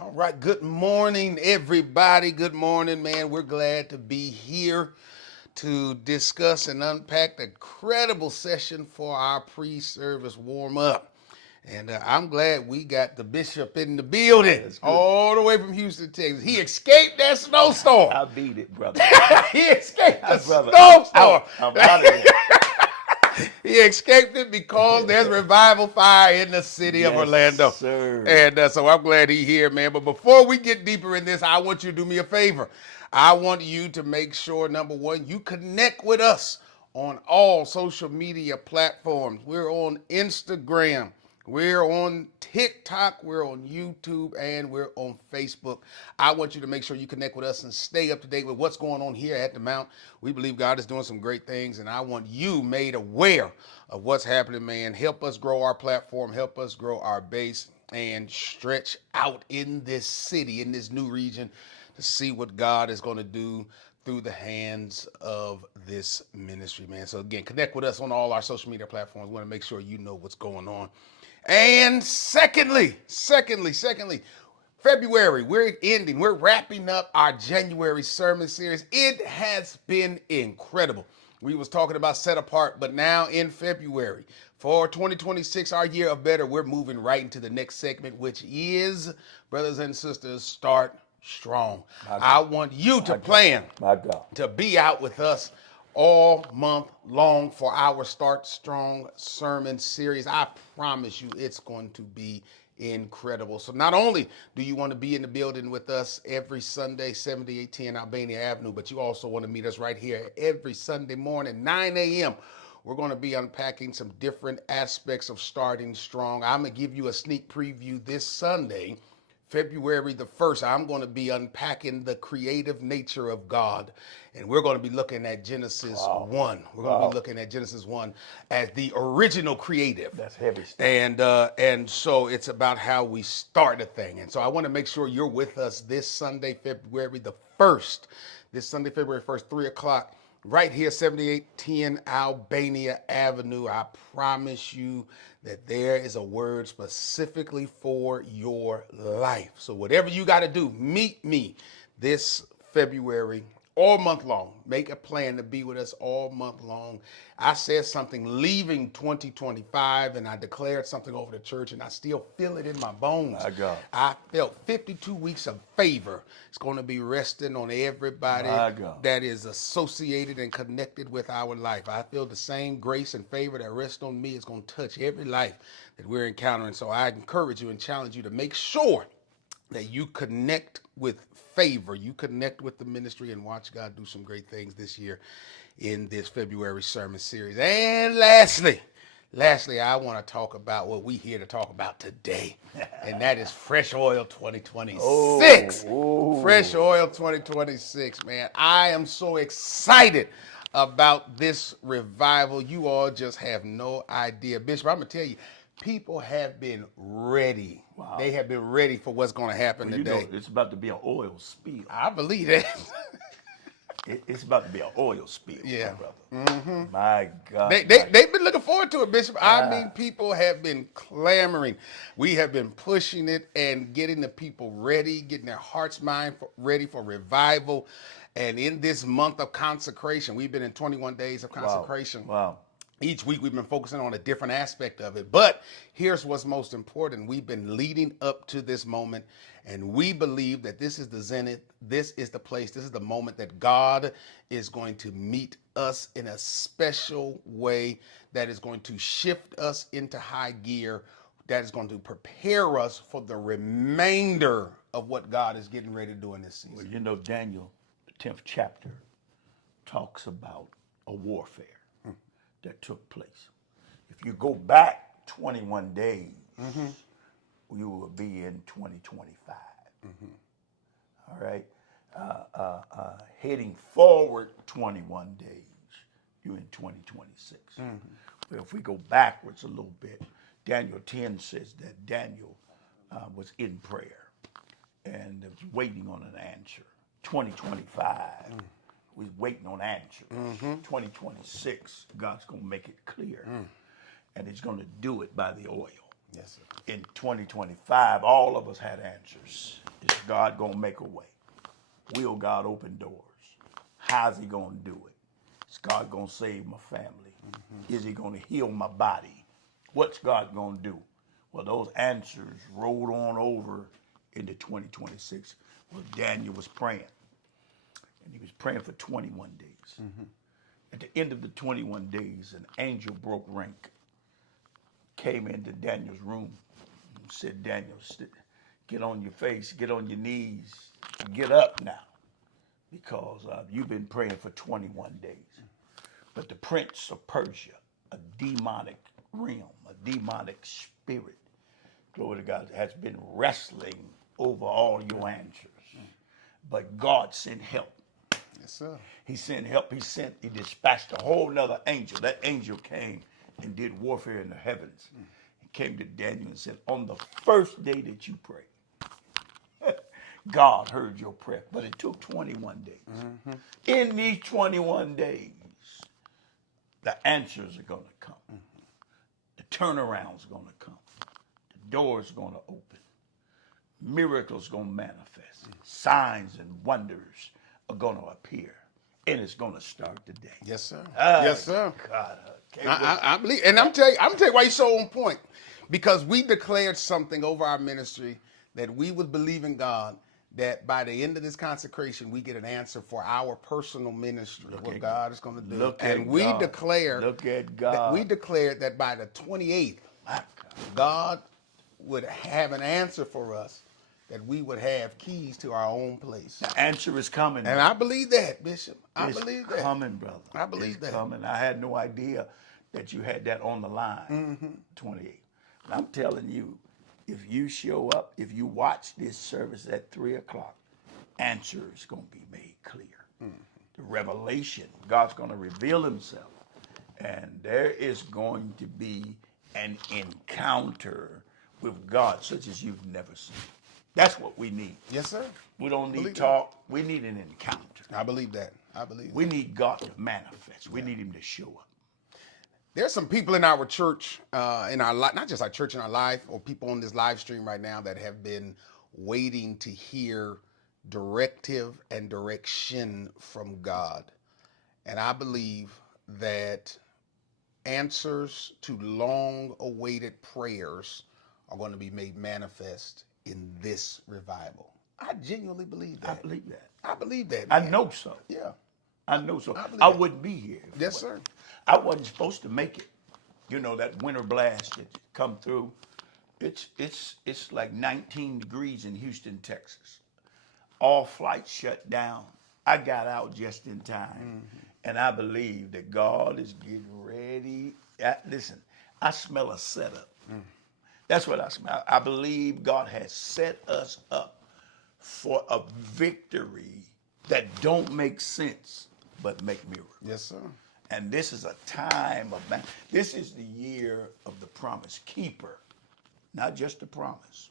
All right, good morning, everybody. Good morning, man. We're glad to be here to discuss and unpack the incredible session for our pre-service warm-up. And I'm glad we got the bishop in the building, That's good. all the way from Houston, Texas. He escaped that snowstorm. I beat it, brother. He escaped the Brother, I'm snowstorm. out. I'm out of there. He escaped it because there's revival fire in the city of Yes, Orlando. sir. And so I'm glad he's here, man. But before we get deeper in this, I want you to do me a favor. I want you to make sure, number one, you connect with us on all social media platforms. We're on Instagram. We're on TikTok, we're on YouTube, and we're on Facebook. I want you to make sure you connect with us and stay up to date with what's going on here at the Mount. We believe God is doing some great things, and I want you made aware of what's happening, man. Help us grow our platform, help us grow our base, and stretch out in this city, in this new region, to see what God is going to do through the hands of this ministry, man. So again, connect with us on all our social media platforms. We want to make sure you know what's going on. And secondly, February, we're wrapping up our January sermon series. It has been incredible. We was talking about set apart, but now in February, for 2026, our year of better, we're moving right into the next segment, which is, brothers and sisters, start strong. I want you to plan My God. to be out with us all month long for our Start Strong sermon series. I promise you it's going to be incredible. So not only do you want to be in the building with us every Sunday, 7810 Albania Avenue, but you also want to meet us right here every Sunday morning, 9 a.m. We're going to be unpacking some different aspects of starting strong. I'm going to give you a sneak preview this Sunday, February the 1st. I'm going to be unpacking the creative nature of God. And we're going to be looking at Genesis 1. We're going to be looking at Genesis 1 as the original creative. That's heavy stuff. And so it's about how we start a thing. And so I want to make sure you're with us this Sunday, February the 1st. This Sunday, February 1st, 3 o'clock. Right here, 7810 Albania Avenue. I promise you that there is a word specifically for your life. So whatever you got to do, meet me this February all month long. Make a plan to be with us all month long. I said something leaving 2025, and I declared something over the church, and I still feel it in my bones. My God. I felt 52 weeks of favor. It's going to be resting on everybody that is associated and connected with our life. I feel the same grace and favor that rests on me is going to touch every life that we're encountering. So I encourage you and challenge you to make sure that you connect with favor, you connect with the ministry, and watch God do some great things this year in this February sermon series. And lastly, I want to talk about what we here to talk about today, and that is Fresh Oil 2026. Fresh Oil 2026, man. I am so excited about this revival. You all just have no idea. Bishop, I'm going to tell you, people have been ready. Wow. They have been ready for what's going to happen today. You know, it's about to be an oil spill. I believe that. It's about to be an oil spill, Yeah. my brother. My God. They've been looking forward to it, Bishop. I mean, people have been clamoring. We have been pushing it and getting the people ready, getting their hearts, mind ready for revival. And in this month of consecration, we've been in 21 days of consecration. Wow. Each week we've been focusing on a different aspect of it. But here's what's most important. We've been leading up to this moment, and we believe that this is the zenith. This is the place. This is the moment that God is going to meet us in a special way that is going to shift us into high gear, that is going to prepare us for the remainder of what God is getting ready to do in this season. Well, you know, Daniel, the 10th chapter, talks about a warfare that took place. If you go back 21 days, you will be in 2025. All right? Heading forward 21 days, you're in 2026. Well, if we go backwards a little bit, Daniel 10 says that Daniel was in prayer and was waiting on an answer. 2025. We're waiting on answers. 2026, God's going to make it clear. And he's going to do it by the oil. Yes, sir. In 2025, all of us had answers. Is God going to make a way? Will God open doors? How's he going to do it? Is God going to save my family? Is he going to heal my body? What's God going to do? Well, those answers rolled on over into 2026 where Daniel was praying. And he was praying for 21 days. At the end of the 21 days, an angel broke rank, came into Daniel's room, and said, Daniel, get on your face, get on your knees, get up now, because you've been praying for 21 days. But the prince of Persia, a demonic realm, a demonic spirit, glory to God, has been wrestling over all your answers. But God sent help. Yes, sir. He sent help. He dispatched a whole nother angel. That angel came and did warfare in the heavens. He came to Daniel and said, on the first day that you prayed, God heard your prayer. But it took 21 days. In these 21 days, the answers are going to come. The turnaround's going to come. The door's going to open. Miracles going to manifest. Signs and wonders are going to appear. And it's going to start today. Yes, sir. Yes, sir. God, I believe, and I'm tell you why you're so on point, because we declared something over our ministry that we would believe in God that by the end of this consecration we get an answer for our personal ministry, what God is going to do. And we declare, look at God. that we declared that by the 28th, God would have an answer for us, that we would have keys to our own place. The answer is coming. And I believe that, Bishop. I It's believe that. coming, brother. I believe It's that. coming. I had no idea that you had that on the line. 28. And I'm telling you, if you show up, if you watch this service at 3 o'clock, answer is going to be made clear. The revelation, God's going to reveal himself. And there is going to be an encounter with God such as you've never seen. That's what we need. Yes, sir. We don't need Believe talk. We need an encounter. I believe that. I believe We need God to manifest. We need him to show up. There's some people in our church, in our life, not just our church, in our life, or people on this live stream right now that have been waiting to hear directive and direction from God. And I believe that answers to long-awaited prayers are going to be made manifest in this revival. I genuinely believe that. I believe that. I believe that. I man. know so. Yeah. I know so. believe I that. wouldn't be here. if it Yes, wasn't. sir. I wasn't supposed to make it. You know, that winter blast that come through. It's like 19 degrees in Houston, Texas. All flights shut down. I got out just in time. And I believe that God is getting ready. Listen, I smell a setup. That's what I smell. I believe God has set us up for a victory that don't make sense, but make miracles. Yes, sir. And this is a time of, this is the year of the promise keeper, not just the promise.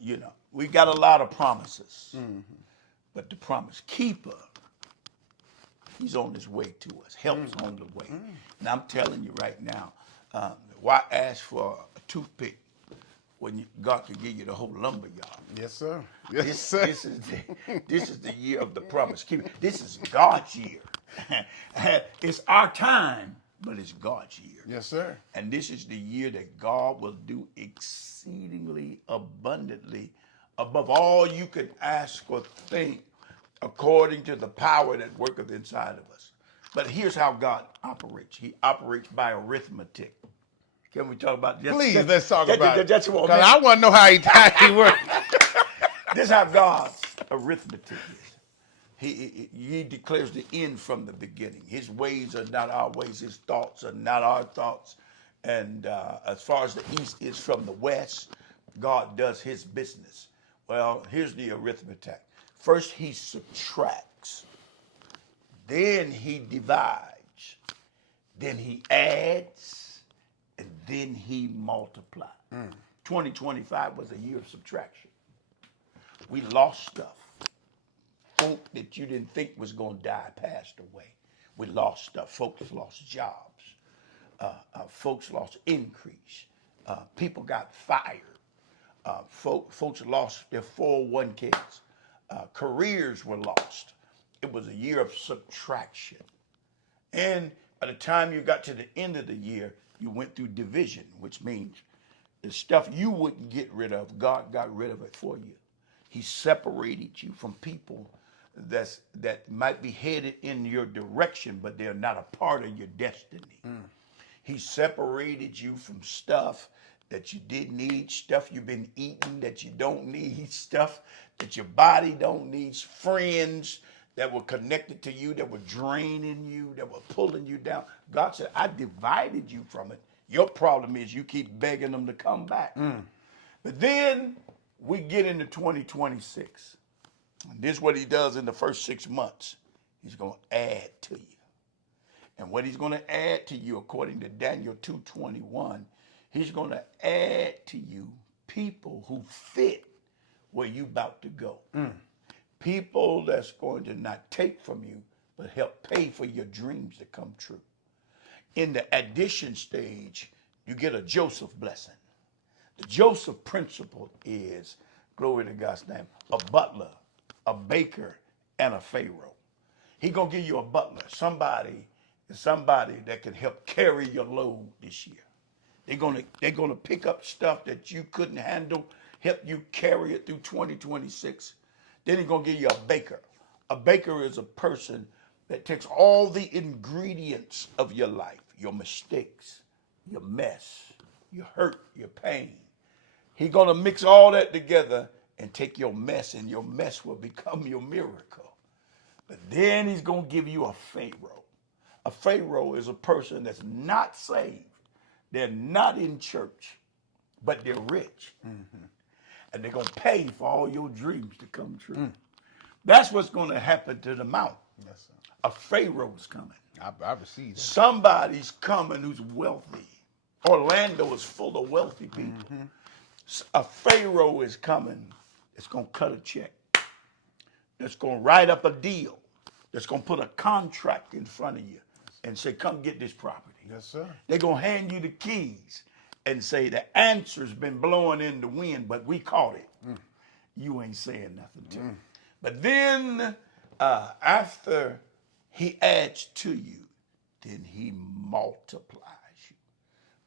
You know, we got a lot of promises, but the promise keeper, he's on his way to us. Help's on the way. And I'm telling you right now, why ask for a toothpick when God can give you the whole lumber yard? Yes, sir. Yes, This, sir. this is the year of the promise keeper. This is God's year. It's our time, but it's God's year. Yes, sir. And this is the year that God will do exceedingly abundantly above all you could ask or think, according to the power that worketh inside of us. But here's how God operates. He operates by arithmetic. Can we talk about this? Please, let's talk about it. That's what Because I want to know how he works. This is how God's arithmetic is. He declares the end from the beginning. His ways are not our ways. His thoughts are not our thoughts. And as far as the east is from the west, God does his business. Well, here's the arithmetic. First, he subtracts. Then he divides. Then he adds. And then he multiplies. 2025 was a year of subtraction. We lost stuff. Folk that you didn't think was going to die passed away. We lost stuff. Folks lost jobs. Folks lost increase. People got fired. Folks lost their 401ks. Careers were lost. It was a year of subtraction. And by the time you got to the end of the year, you went through division, which means the stuff you wouldn't get rid of, God got rid of it for you. He separated you from people that might be headed in your direction, but they're not a part of your destiny. He separated you from stuff that you didn't need, stuff you've been eating that you don't need, stuff that your body don't need, friends that were connected to you, that were draining you, that were pulling you down. God said, I divided you from it. Your problem is you keep begging them to come back. But then we get into 2026. And this is what he does in the first 6 months. He's going to add to you. And what he's going to add to you, according to Daniel 2:21, he's going to add to you people who fit where you about to go. People that's going to not take from you, but help pay for your dreams to come true. In the addition stage, you get a Joseph blessing. The Joseph principle is, glory to God's name, a butler, a baker, and a pharaoh. He's going to give you a butler, somebody that can help carry your load this year. They're going to pick up stuff that you couldn't handle, help you carry it through 2026. Then he's going to give you a baker. A baker is a person that takes all the ingredients of your life, your mistakes, your mess, your hurt, your pain. He's going to mix all that together and take your mess, and your mess will become your miracle. But then he's going to give you a pharaoh. A pharaoh is a person that's not saved. They're not in church, but they're rich. And they're going to pay for all your dreams to come true. That's what's going to happen to the mountain. Yes, sir. A pharaoh's coming. I received that. Somebody's coming who's wealthy. Orlando is full of wealthy people. A pharaoh is coming that's going to cut a check, that's going to write up a deal, that's going to put a contract in front of you and say, come get this property. Yes, sir. They're going to hand you the keys and say the answer's been blowing in the wind, but we caught it. You ain't saying nothing to it. But then after he adds to you, then he multiplies you.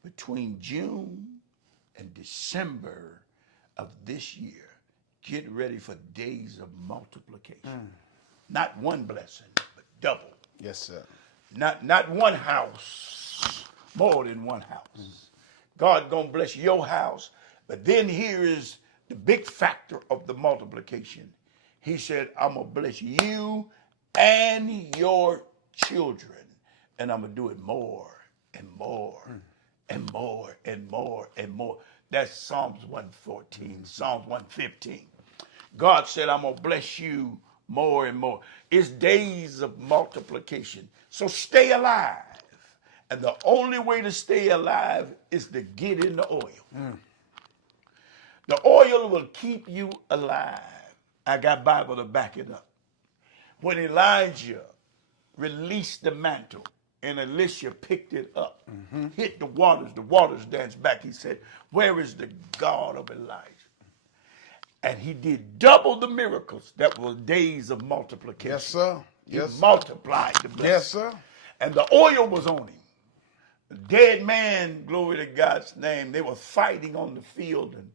Between June and December of this year, get ready for days of multiplication. Not one blessing, but double. Yes, sir. Not one house, more than one house. God gonna bless your house, but then here is the big factor of the multiplication. He said, I'm gonna bless you and your children, and I'm gonna do it more and more and more and more and more. That's Psalms 114, Psalms 115. God said, I'm gonna bless you more and more. It's days of multiplication. So stay alive. And the only way to stay alive is to get in the oil. The oil will keep you alive. I got Bible to back it up. When Elijah released the mantle and Elisha picked it up, hit the waters danced back. He said, where is the God of Elijah? And he did double the miracles that were days of multiplication. Yes, sir. Yes, He sir. multiplied the blessing. Yes, sir. And the oil was on him. The dead man, glory to God's name, they were fighting on the field, and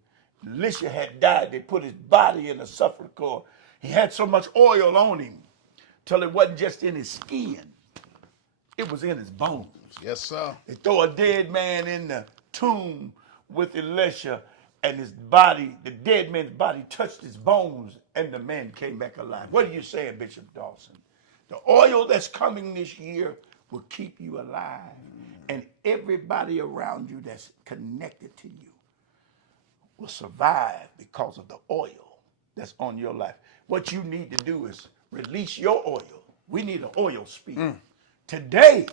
Elisha had died. They put his body in a sepulchre. He had so much oil on him till it wasn't just in his skin. It was in his bones. Yes, sir. They throw a dead man in the tomb with Elisha, and his body, the dead man's body touched his bones, and the man came back alive. What are you saying, Bishop Dawson? The oil that's coming this year will keep you alive, and everybody around you that's connected to you will survive because of the oil that's on your life. What you need to do is release your oil. We need an oil speed. Today,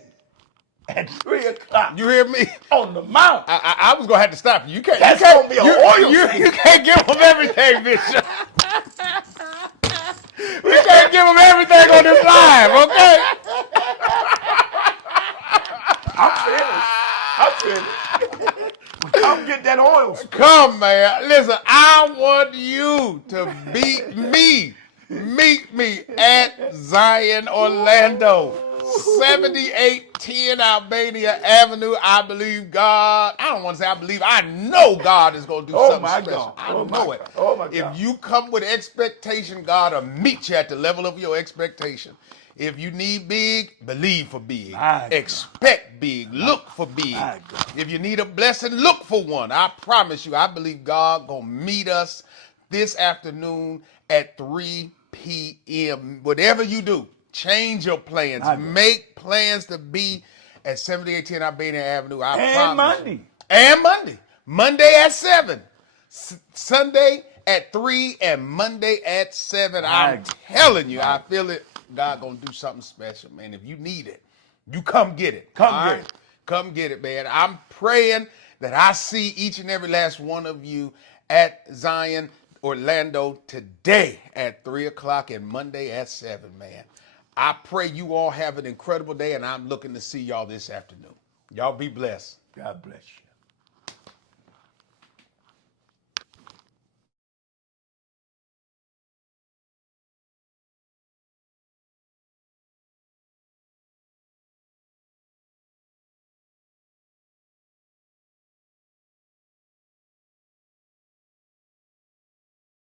at 3 o'clock. You hear me? On the mount. I was gonna have to stop you. You can't. That's you can't, gonna be an oil speed. You can't give them everything, Bishop. We can't give them everything on this live, okay? I'm finished. Come get that oil spill. Come, man. Listen, I want you to meet me at Zion Orlando. 7810 Albania Avenue. I believe God. I don't want to say I believe. I know God is going to do something my special. God. I Oh, know my it. God. Oh, my God. If you come with expectation, God will meet you at the level of your expectation. If you need big, believe for big. My God. Expect big. Look for big. My God. If you need a blessing, look for one. I promise you, I believe God going to meet us this afternoon at 3 p.m. Whatever you do, change your plans. Make plans to be at 7810 Albania Avenue. I And promise Monday. you. And Monday. Monday at 7. Sunday at 3 and Monday at 7. I'm telling you, I feel it. God going to do something special, man. If you need it, you come get it. Come get it. Come get it, man. I'm praying that I see each and every last one of you at Zion Orlando today at 3 o'clock and Monday at 7, man. I pray you all have an incredible day, and I'm looking to see y'all this afternoon. Y'all be blessed. God bless you.